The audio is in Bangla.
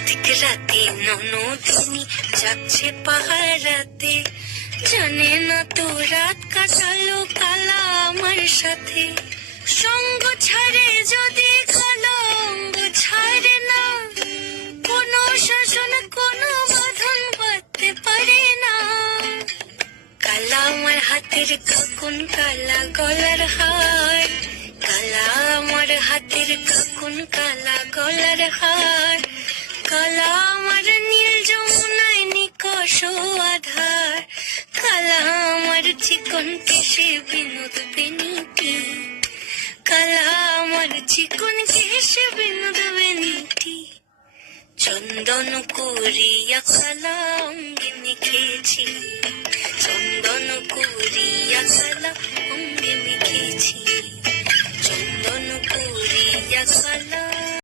অধিক রাতে ননদিনী যাচ্ছে পাহারাতে, জানে না তো রাত কাটালো কালা আমার সাথে। সঙ্গ ছাড়ে যদি কালো অঙ্গ ছাড়ে না, কোনো শাসন কোনো বাঁধন বাঁধতে পারে না। কালা আমার হাতের কাকুন কালা গলার হার, কালা আমার হাতের কাকুন কালা গলার হার, কালা আমার নীল যমুনায় নিকষ আধার, কালা আমার চিকন কেশে বিনোদ বেনিটি, কালা আমার চিকন কেশে বিনোদ বেনিটি। চন্দন করিয়া কালা অঙ্গে মেখেছি, চন্দন করিয়া কালা অঙ্গে মেখেছি, চন্দন করিয়া কালা